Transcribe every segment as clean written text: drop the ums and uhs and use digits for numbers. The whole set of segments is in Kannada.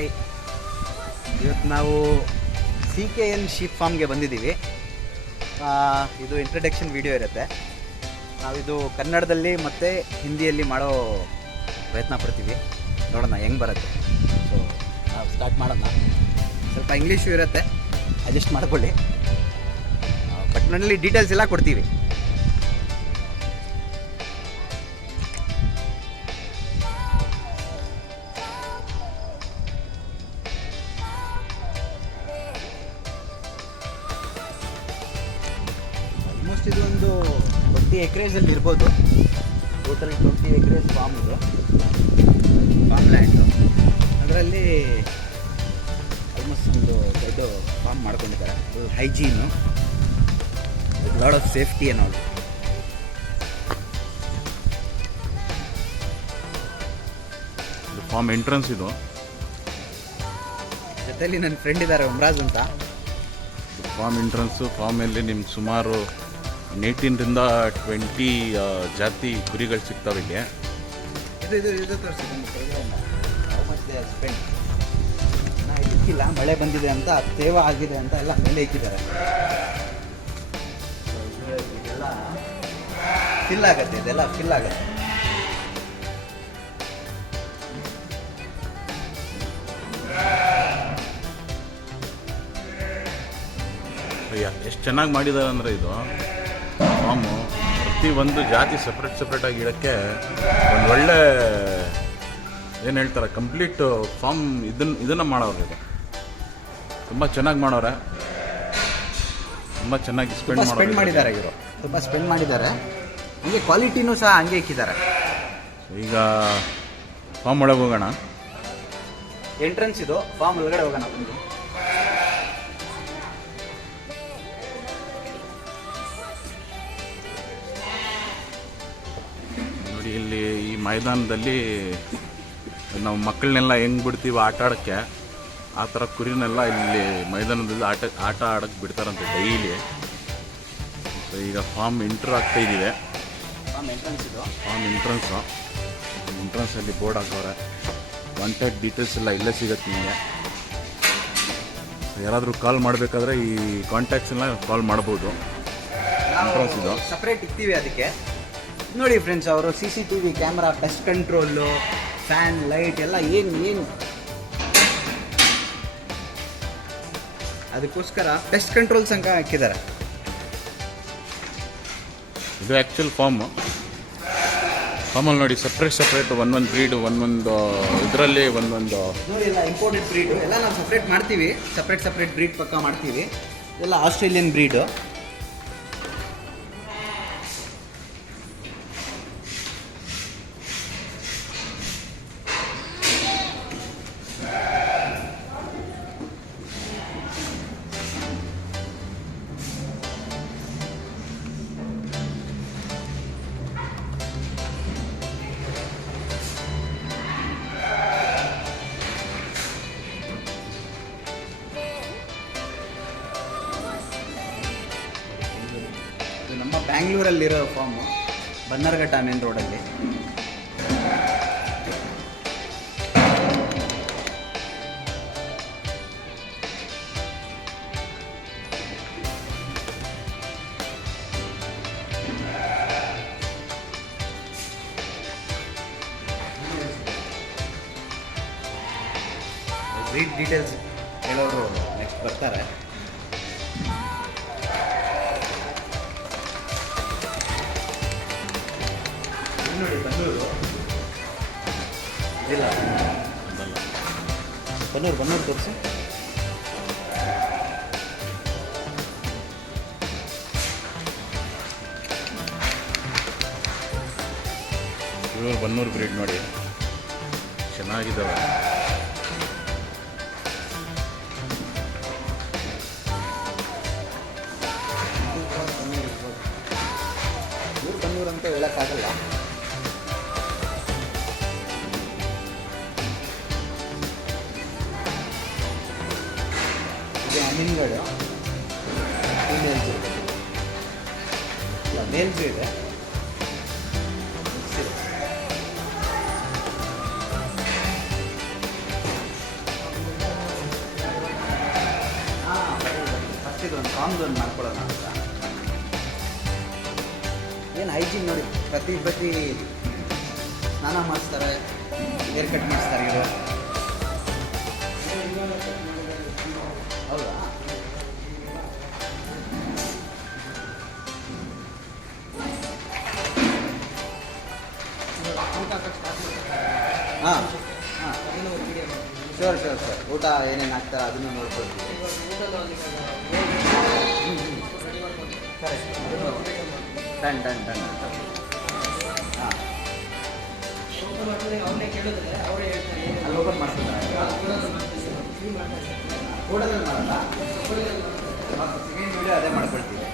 ಹಾಯ್, ಇವತ್ತು ನಾವು CKN ಶೀಪ್ ಫಾರ್ಮ್ಗೆ ಬಂದಿದ್ದೀವಿ. ಇದು ಇಂಟ್ರಡಕ್ಷನ್ ವಿಡಿಯೋ ಇರುತ್ತೆ. ನಾವಿದು ಕನ್ನಡದಲ್ಲಿ ಮತ್ತು ಹಿಂದಿಯಲ್ಲಿ ಮಾಡೋ ಪ್ರಯತ್ನ ಪಡ್ತೀವಿ. ನೋಡೋಣ ಹೆಂಗೆ ಬರುತ್ತೆ. ಸೊ ನಾವು ಸ್ಟಾರ್ಟ್ ಮಾಡೋಣ. ಸ್ವಲ್ಪ ಇಂಗ್ಲೀಷು ಇರುತ್ತೆ, ಅಡ್ಜಸ್ಟ್ ಮಾಡ್ಕೊಳ್ಳಿ. ಬಟ್ ನನ್ನಲ್ಲಿ ಡೀಟೇಲ್ಸ್ ಎಲ್ಲ ಕೊಡ್ತೀವಿ. ಆಲ್ಮೋಸ್ಟ್ ಇದು ಒಂದು 20 ಎಕರೆಸಲ್ಲಿ ಇರ್ಬೋದು. ಟೋಟಲ್ 20 ಎಕರೆಸ್ ಫಾರ್ಮ್ ಇದು, ಫಾರ್ಮ್ ಲ್ಯಾಂಡು. ಅದರಲ್ಲಿ ಆಲ್ಮೋಸ್ಟ್ ಒಂದು ದೊಡ್ಡ ಫಾರ್ಮ್ ಮಾಡ್ಕೊಂಡಿದ್ದಾರೆ. ಇದು ಹೈಜೀನು, ಲಾಡ್ ಆಫ್ ಸೇಫ್ಟಿ ಅನ್ನೋದು. ಫಾರ್ಮ್ ಎಂಟ್ರೆನ್ಸ್ ಇದು. ಜೊತೆಲಿ ನನ್ನ ಫ್ರೆಂಡ್ ಇದ್ದಾರೆ, ಉಮ್ರಾಜ್ ಅಂತ. Farm entrance. ಫಾರ್ಮಲ್ಲಿ ನಿಮ್ಗೆ ಸುಮಾರು 18ರಿಂದ 20 ಜಾತಿ ಕುರಿಗಳು ಸಿಗ್ತಾವೆ ಇಲ್ಲಿ. ಇದು ತೋರಿಸಿ ಇಕ್ಕಿಲ್ಲ, ಮಳೆ ಬಂದಿದೆ ಅಂತ, ತೇವ ಆಗಿದೆ ಅಂತ ಎಲ್ಲ ಮೇಲೆ ಇಕ್ಕಿದ್ದಾರೆ. ಇದೆಲ್ಲ ಫಿಲ್ ಆಗುತ್ತೆ, ಇದೆಲ್ಲ ಫಿಲ್ ಆಗುತ್ತೆ. ಎಷ್ಟು ಚೆನ್ನಾಗಿ ಮಾಡಿದ್ದಾರೆ ಅಂದರೆ ಇದು ಫಾರ್ಮು. ಪ್ರತಿಯೊಂದು ಜಾತಿ ಸಪ್ರೇಟಾಗಿ ಇಡೋಕ್ಕೆ ಒಂದು ಒಳ್ಳೆ ಏನು ಹೇಳ್ತಾರೆ, ಕಂಪ್ಲೀಟ್ ಫಾರ್ಮ್ ಇದನ್ನು ಮಾಡೋರು. ಇದು ತುಂಬ ಚೆನ್ನಾಗಿ ಮಾಡೋರೆ, ತುಂಬ ಚೆನ್ನಾಗಿ ಸ್ಪೆಂಡ್ ಮಾಡಿದ್ದಾರೆ ಇವರು, ತುಂಬ ಸ್ಪೆಂಡ್ ಮಾಡಿದ್ದಾರೆ. ಹಂಗೆ ಕ್ವಾಲಿಟಿನೂ ಸಹ ಹಂಗೆ ಇಕ್ಕಿದ್ದಾರೆ. ಈಗ ಫಾರ್ಮ್ ಒಳಗೆ ಹೋಗೋಣ. ಎಂಟ್ರೆನ್ಸ್ ಇದು, ಫಾರ್ಮ್ ಒಳಗಡೆ ಹೋಗೋಣ ಬಂದು. ನೋಡಿ, ಇಲ್ಲಿ ಈ ಮೈದಾನದಲ್ಲಿ ನಾವು ಮಕ್ಕಳನ್ನೆಲ್ಲ ಹೆಂಗೆ ಬಿಡ್ತೀವಿ ಆಟ ಆಡೋಕ್ಕೆ, ಆ ಥರ ಕುರಿನೆಲ್ಲ ಇಲ್ಲಿ ಮೈದಾನದಲ್ಲಿ ಆಟ ಆಡೋಕ್ಕೆ ಬಿಡ್ತಾರಂತೆ ಡೈಲಿ. ಸೊ ಈಗ ಫಾರ್ಮ್ ಎಂಟ್ರ್ ಆಗ್ತಾ ಇದ್ದೀವಿ. ಫಾರ್ಮ್ ಎಂಟ್ರೆನ್ಸಲ್ಲಿ ಬೋರ್ಡ್ ಹಾಕೋರೆ. ಕಾಂಟ್ಯಾಕ್ಟ್ ಡೀಟೇಲ್ಸ್ ಎಲ್ಲ ಇಲ್ಲೇ ಸಿಗುತ್ತೆ ನಿಮಗೆ. ಯಾರಾದರೂ ಕಾಲ್ ಮಾಡಬೇಕಾದ್ರೆ ಈ ಕಾಂಟ್ಯಾಕ್ಟ್ಸ್ ಎಲ್ಲ ಕಾಲ್ ಮಾಡ್ಬೋದು. ಎಂಟ್ರೆನ್ಸ್ ಇದು ಸಪ್ರೇಟ್ ಇಕ್ತೀವಿ ಅದಕ್ಕೆ. ನೋಡಿ ಫ್ರೆಂಡ್ಸ್, ಅವರು CCTV camera, pest control, fan, light ಎಲ್ಲ ಏನು ಅದಕ್ಕೋಸ್ಕರ ಪೆಸ್ಟ್ ಕಂಟ್ರೋಲ್ ಸಂಘ ಹಾಕಿದ್ದಾರೆ. ಇದು ಆ್ಯಕ್ಚುಲ್ ಫಾರ್ಮಲ್ಲಿ ನೋಡಿ, ಸಪ್ರೇಟ್ ಒಂದೊಂದು ಬ್ರೀಡು, ಒಂದೊಂದು ಇದರಲ್ಲಿ ಒಂದೊಂದು ನೋಡಿ. ಎಲ್ಲ ಇಂಪೋರ್ಟೆಡ್ ಬ್ರೀಡು ಎಲ್ಲ ನಾವು ಸಪ್ರೇಟ್ ಮಾಡ್ತೀವಿ. ಸಪ್ರೇಟ್ ಬ್ರೀಡ್ ಪಕ್ಕ ಮಾಡ್ತೀವಿ. ಎಲ್ಲ ಆಸ್ಟ್ರೇಲಿಯನ್ ಬ್ರೀಡು. ನಮ್ಮ ಬ್ಯಾಂಗ್ಳೂರಲ್ಲಿರೋ ಫಾರ್ಮು, ಬನ್ನರ್ಘಟ್ಟ ಮೇನ್ ರೋಡಲ್ಲಿ. ಬ್ರೀಡ್ ಡೀಟೇಲ್ಸ್ ಹೇಳೋರು ನೆಕ್ಸ್ಟ್ ಬರ್ತಾರೆ. ನೋಡಿ, ಬನ್ನೂರು ತೋರಿಸಿ. ಬನ್ನೂರು ಬ್ರೀಡ್ ನೋಡಿ, ಚೆನ್ನಾಗಿದ್ದಾವೆ. ಬನ್ನೂರು ಅಂತ ಹೇಳೋಕ್ಕಾಗಲ್ಲ. ಇದು ಅಮೀನ್ಗಢ ಫೀಮೇಲ್ಸ್ ಇದೆ, ಮೇಲ್ಸ್ ಇದೆ. ಫಾರ್ಮ್ದು ಒಂದು ಮಾಡ್ಕೊಳ್ಳೋಣ ಅಂತ. ಏನು ಹೈಜೀನ್ ನೋಡಿ, ಪ್ರತಿ ಸ್ನಾನ ಮಾಡಿಸ್ತಾರೆ, ಹೇರ್ ಕಟ್ ಮಾಡಿಸ್ತಾರೆ ಇವರು. ಹೌದಾ? ಹಾಂ ಹಾಂ, ಶೋರ್. ಊಟ ಏನೇನು ಆಗ್ತಾರೆ ಅದನ್ನು ನೋಡ್ಕೊಳ್ತೀವಿ. ಡನ್. ಹಾಂ, ಅಲ್ಲಿ ಓಪನ್ ಮಾಡ್ತಿದ್ದಾರೆ. ಊಟದಲ್ಲಿ ಮಾಡಲ್ಲ, ಸೆಕೆಂಡ್ ವಿಡಿಯೋ ಅದೇ ಮಾಡ್ಕೊಳ್ತೀವಿ.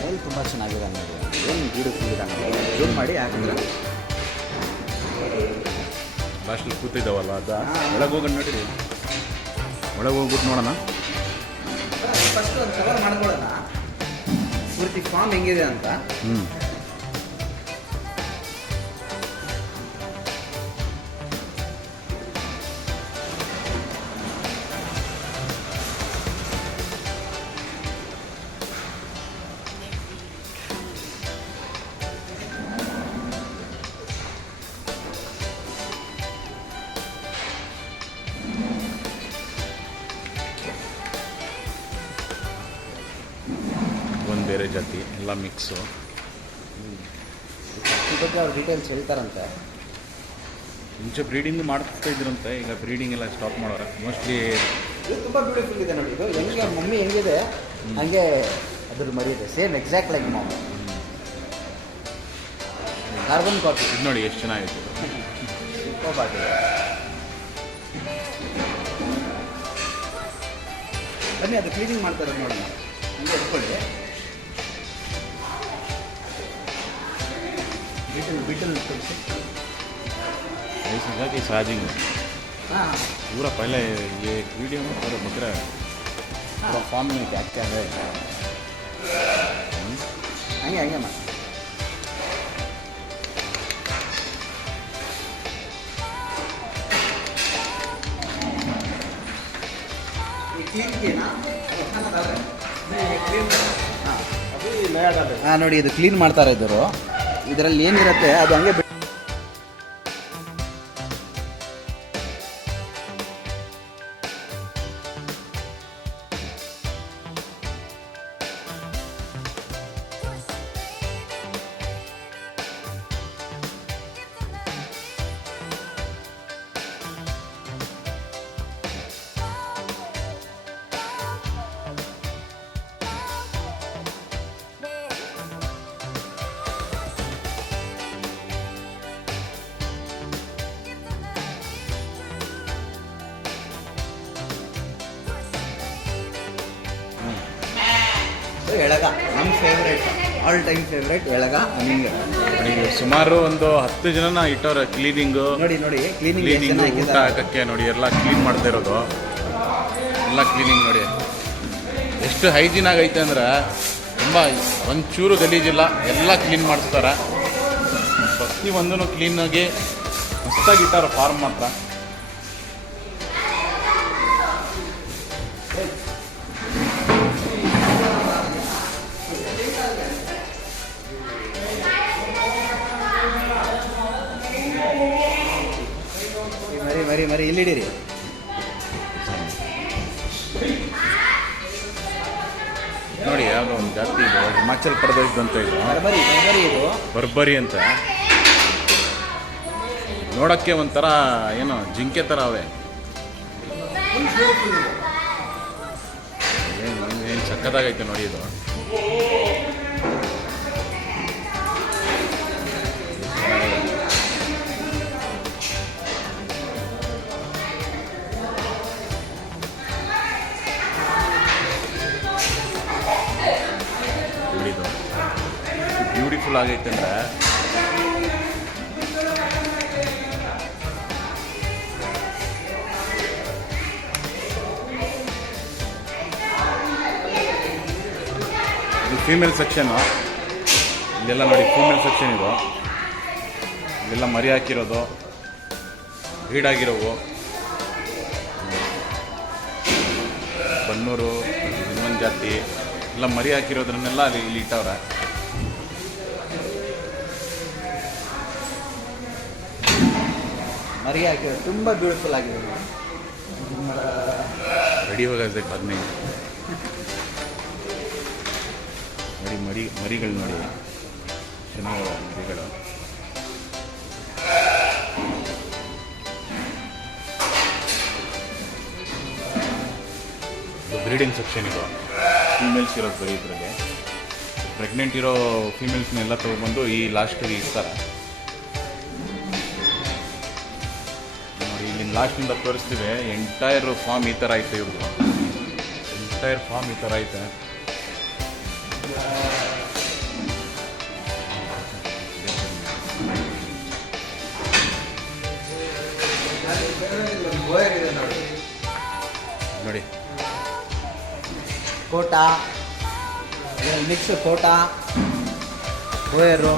ಮೇಲ್ ತುಂಬ ಚೆನ್ನಾಗಿದೆ ನೋಡಿ, ಏನು ಬ್ಯೂಟಿಫುಲ್ ಇದೆ ನೋಡಿ. ಜೂಮ್ ಮಾಡಿ ಹಾಕಿದ್ರೆ ಲಾಸ್ಟಲ್ಲಿ ಕೂತಿದ್ದಾವಲ್ಲ ಅದು ಒಳಗೆ ಹೋಗೋಣ ನೋಡಿರಿ. ಒಳಗೆ ಹೋಗ್ಬಿಟ್ಟು ನೋಡೋಣ. ಫಸ್ಟ್ ಒಂದು ಕವರ್ ಮಾಡ್ಕೊಳ್ಳೋಣ ಪೂರ್ತಿ ಫಾರ್ಮ್ ಹೆಂಗಿದೆ ಅಂತ. ಬೇರೆ ಜಾತಿ ಎಲ್ಲ ಮಿಕ್ಸು. ಈ ಬಗ್ಗೆ ಅವ್ರು ಡೀಟೇಲ್ಸ್ ಹೇಳ್ತಾರಂತೆ. ಮುಂಚೆ ಬ್ರೀಡಿಂಗ್ ಮಾಡ್ತಾ ಇದ್ರಂತೆ, ಈಗ ಬ್ರೀಡಿಂಗ್ ಎಲ್ಲ ಸ್ಟಾಪ್ ಮಾಡೋರ ಮೋಸ್ಟ್ಲಿ. ಇದು ತುಂಬ ಬ್ಯೂಟಿಫುಲ್ ಇದೆ ನೋಡಿ. ಇದು ಹೆಂಗೆ ಮಮ್ಮಿ ಹೆಂಗಿದೆ ಹಂಗೆ ಅದ್ರ ಮರಿ ಇದೆ, same exact like mummy. Carbon copy. ಇದು ನೋಡಿ ಎಷ್ಟು ಚೆನ್ನಾಗಿದೆ. ಸೂಪರ್. ಬನ್ನಿ, ಅದು ಕ್ಲೀನಿಂಗ್ ಮಾಡ್ತಾರೆ ನೋಡೋಣ. ಹಂಗೆ ಎತ್ಕೊಳ್ಳಿ. बीटल ऐसा था कि चार्जिंग पूरा पहले ये वीडियो में पूरा बकरा पूरा फॉर्म में क्या क्या है हंगे हंगे मा क्लीन किए ना खाना डाल रहे हैं क्लीन हाँ अभी नया डाल रहे हैं. हाँ ನೋಡಿ, ಇದು ಕ್ಲೀನ್ ಮಾಡ್ತಾರೆ ಇದ್ರು. ಇದರಲ್ಲಿ ಏನಿರುತ್ತೆ ಅದು ಹಂಗೆ ಎಳಗ. ನಮ್ಮ ಫೇವ್ರೇಟ್, ಆಲ್ ಟೈಮ್ ಫೇವ್ರೇಟ್ ಎಳಗ. ನಿಮಗೆ ಸುಮಾರು ಒಂದು 10 ಜನನ ಇಟ್ಟವ್ರೆ ಕ್ಲೀನಿಂಗು. ನೋಡಿ ಕ್ಲೀನಿಂಗ್ ಊಟ ಹಾಕಕ್ಕೆ ನೋಡಿ ಎಲ್ಲ ಕ್ಲೀನ್ ಮಾಡ್ತಾ ಇರೋದು. ಎಲ್ಲ ಕ್ಲೀನಿಂಗ್ ನೋಡಿ ಎಷ್ಟು ಹೈಜೀನ್ ಆಗೈತೆ ಅಂದ್ರೆ ತುಂಬ ಒಂಚೂರು ಗಲೀಜಿಲ್ಲ, ಎಲ್ಲ ಕ್ಲೀನ್ ಮಾಡಿಸ್ತಾರೆ. ಪ್ರತಿಯೊಂದೂ ಕ್ಲೀನಾಗಿ ಮಸ್ತಾಗಿ ಇಟ್ಟಾರೆ ಫಾರ್ಮ್ ಮಾತ್ರ. ಮರಿ ಇಲ್ಲಿಡಿರಿ. ನೋಡಿ ಯಾವುದೋ ಒಂದು ಜಾತಿ ಇದು, ಹಿಮಾಚಲ್ ಪ್ರದೇಶದಂತ ಇದು ಬರ್ಬರಿ ಅಂತ. ನೋಡೋಕ್ಕೆ ಒಂಥರ ಏನೋ ಜಿಂಕೆ ಥರ ಅವೆ. ಏನು ಸಕ್ಕತ್ತಾಗೈತೆ ನೋಡಿ ಇದು. ಬ್ಯೂಟಿಫುಲ್ ಆಗೈತೆ ಅಂದರೆ ಇದು ಫೀಮೇಲ್ ಸೆಕ್ಷನ್ನು. ಇಲ್ಲೆಲ್ಲ ನೋಡಿ ಫೀಮೇಲ್ ಸೆಕ್ಷನ್ ಇದು. ಇಲ್ಲೆಲ್ಲ ಮರಿ ಹಾಕಿರೋದು, ಬ್ರೀಡ್ ಆಗಿರೋವು. ಬನ್ನೂರು ಇನ್ನೊಂದು ಜಾತಿ ಎಲ್ಲ ಮರಿ ಹಾಕಿರೋದ್ರನ್ನೆಲ್ಲ ಅಲ್ಲಿ ಇಲ್ಲಿ ಇಟ್ಟವ್ರೆ. ಮರಿ ಹಾಕಿರೋದು ತುಂಬ ಬ್ಯೂಟಿಫುಲ್ ಆಗಿದೆ. ರೆಡಿ ಹೋಗೋದಕ್ಕೆ 15 ನೋಡಿ ಮರಿಗಳು ನೋಡಿ ಚೆನ್ನಾಗಿ ಮರಿಗಳು. ಬ್ರೀಡಿಂಗ್ ಸೆಕ್ಷನ್ ಇದು, ಫೀಮೇಲ್ಸ್ ಇರೋದು ಬರೀ ಇದರಲ್ಲಿ. ಪ್ರೆಗ್ನೆಂಟ್ ಇರೋ ಫೀಮೇಲ್ಸ್ನೆಲ್ಲ ತೊಗೊಂಡ್ಬಂದು ಈ ಲಾಸ್ಟಿಗೆ ಇರ್ತಾರೆ ನೋಡಿ. ಇಲ್ಲಿಂದ ಲಾಸ್ಟಿಂದ ತೋರಿಸ್ತೀವಿ. ಎಂಟೈರ್ ಫಾರ್ಮ್ ಈ ಥರ ಐತೆ ಇವ್ರದ್ದು. ಎಂಟೈರ್ ಫಾರ್ಮ್ ಈ ಥರ ಐತೆ. ನೋಡಿ ಕೋಟಾ, ಮಿಕ್ಸ್ ಕೋಟಾ ಬೋಯರು.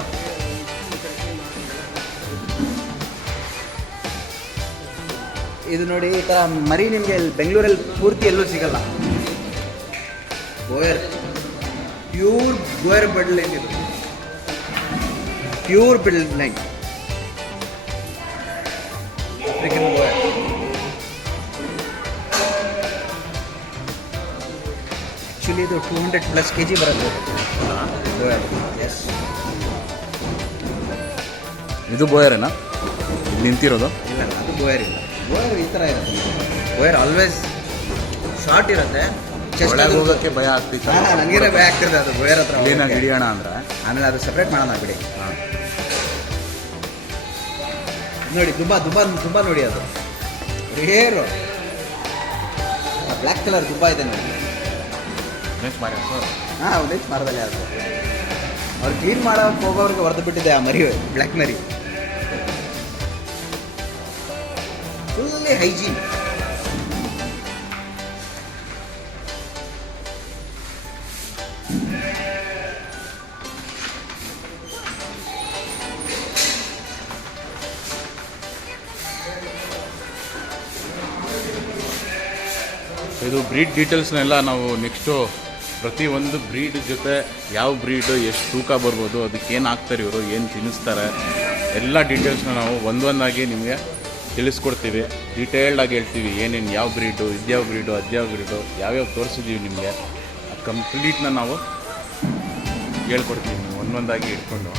ಇದು ನೋಡಿ, ಈ ಥರ ಮರಿ ನಿಮಗೆ ಬೆಂಗಳೂರಲ್ಲಿ ಪೂರ್ತಿ ಎಲ್ಲೂ ಸಿಗಲ್ಲ. Boyar, pure Boyar blood line ಇದು, pure blood line African Boer. Actually ಇದು 200+ kg ಬರುತ್ತೆ ಬೋಯರ್. ಎಸ್, ಇದು ಬೋಯರೇನಾ ಇಲ್ಲಿ ನಿಂತಿರೋದು? ಇಲ್ಲ, ಅದು ಬೋಯರ್ ಇಲ್ಲ. ಬೋಯರ್ ಈ ಥರ ಇರುತ್ತೆ. ಬೋಯರ್ ಆಲ್ವೇಸ್ ಶಾರ್ಟ್ ಇರುತ್ತೆ. ಒಳಗೆ ಹೋಗೋಕ್ಕೆ ಭಯ ಆಗ್ತಿತ್ತು. ನನಗೇನೆ ಭಯ ಆಗ್ತಿದೆ ಅದು ಬೋಯರ್ ಹತ್ರ ಏನಾಗಿ ಹಿಡಿಯೋಣ ಅಂದ್ರೆ. ಆಮೇಲೆ ಅದು ಸಪ್ರೇಟ್ ಮಾಡೋಣ ಬಿಡಿ. ನೋಡಿ ದುಬ್ಬ ದುಬ್ಬ ದುಬ್ಬ ನೋಡಿ, ಅದು ರೇರು ಬ್ಲ್ಯಾಕ್ ಕಲರ್ ದುಬ್ಬ ಇದೆ ನೋಡಿ. ಹಾಂ, ಒಂದು ಇಂಚ್ ಮರದಲ್ಲಿ ಅದು ಅವ್ರು ಕ್ಲೀನ್ ಮಾಡೋಕೆ ಹೋಗೋರಿಗೆ ಹೊಡೆದು ಬಿಟ್ಟಿದೆ ಆ ಮರಿ, ಬ್ಲ್ಯಾಕ್ ಮರಿ. Fully hygiene. ಇದು ಬ್ರೀಡ್ ಡೀಟೇಲ್ಸ್ನೆಲ್ಲ ನಾವು ನೆಕ್ಸ್ಟು ಪ್ರತಿಯೊಂದು ಬ್ರೀಡ್ ಜೊತೆ ಯಾವ ಬ್ರೀಡು ಎಷ್ಟು ತೂಕ ಬರ್ಬೋದು, ಅದಕ್ಕೆ ಏನು ಹಾಕ್ತಾರೆ ಇವರು, ಏನು ತಿನ್ನಿಸ್ತಾರೆ, ಎಲ್ಲ ಡೀಟೇಲ್ಸ್ನ ನಾವು ಒಂದೊಂದಾಗಿ ನಿಮಗೆ ತಿಳಿಸ್ಕೊಡ್ತೀವಿ. ಡೀಟೇಲ್ಡಾಗಿ ಹೇಳ್ತೀವಿ ಏನೇನು, ಯಾವ ಬ್ರೀಡು, ಇದ್ಯಾವ ಬ್ರೀಡು, ಅದ್ಯಾವ ಬ್ರೀಡು, ಯಾವ್ಯಾವ ತೋರಿಸಿದ್ದೀವಿ ನಿಮಗೆ, ಅದು ಕಂಪ್ಲೀಟ್ನ ನಾವು ಹೇಳ್ಕೊಡ್ತೀವಿ ಒಂದೊಂದಾಗಿ ಇಟ್ಕೊಂಡು.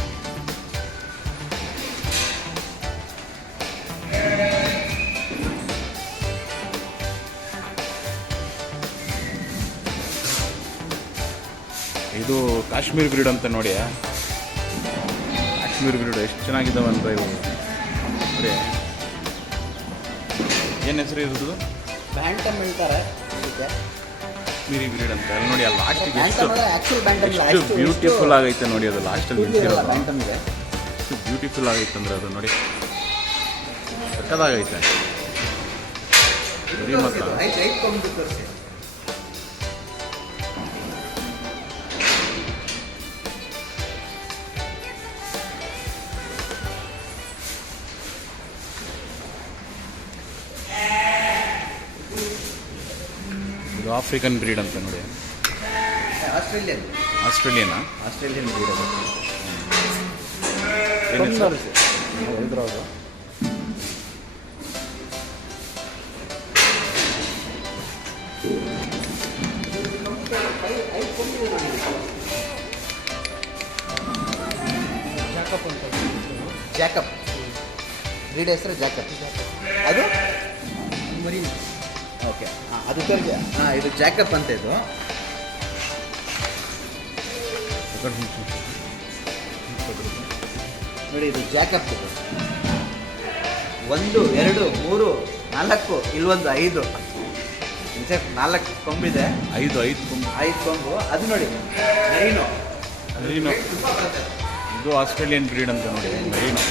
ಇದು ಕಾಶ್ಮೀರ್ ಬ್ರೀಡ್ ಅಂತ ನೋಡಿ. ಕಾಶ್ಮೀರ್ ಬ್ರೀಡ್ ಎಷ್ಟು ಚೆನ್ನಾಗಿದ್ದಾವೆ ಅಂದರೆ ಇವು ನೋಡಿ. ಏನು ಹೆಸರು ಇರೋದು? ಬ್ಯಾಂಟಮ್ ಹೇಳ್ತಾರೆ ಇದಕ್ಕೆ, ಕಾಶ್ಮೀರಿ ಬ್ರೀಡ್ ಅಂತ. ಅಲ್ಲಿ ನೋಡಿ, ಅಲ್ಲಿ ಲಾಸ್ಟಿಗೆ ಎಷ್ಟು ಬ್ಯೂಟಿಫುಲ್ ಆಗೈತೆ ನೋಡಿ. ಅದು ಲಾಸ್ಟಲ್ಲಿ ನಿಂತಿರೋದು ಬ್ಯಾಂಟಮ್ ಇದೆ. ಎಷ್ಟು ಬ್ಯೂಟಿಫುಲ್ ಆಗೈತೆ ಅಂದರೆ ಅದು ನೋಡಿ, ಸಕ್ಕದಾಗೈತೆ. ಸರಿ ಮತ್ತು ಇದು ಆಫ್ರಿಕನ್ ಬ್ರೀಡ್ ಅಂತ ನೋಡಿ. ಆಸ್ಟ್ರೇಲಿಯನ್ ಬ್ರೀಡ್ ಅದು. ಜಾಕಪ್ ಬ್ರೀಡ್ ಹೆಸರು ಜಾಕಪ್. ಅದು ಓಕೆ, ಅದು ಇದು ಜಾಕಪ್ ಅಂತ. ಇದು ನೋಡಿ, ಇದು ಜಾಕಪ್. ಇದು 1 2 3 4, ಇಲ್ಲೊಂದು 5, ಇನ್ಫ್ಯಾಕ್ಟ್ 4 ಕೊಂಬಿದೆ. 5 ಕೊಂಬು. ಅದು ನೋಡಿ ಮೆರಿನೋ. ಇದು ಆಸ್ಟ್ರೇಲಿಯನ್ ಬ್ರೀಡ್ ಅಂತ ನೋಡಿ, ಮೆರಿನೋ.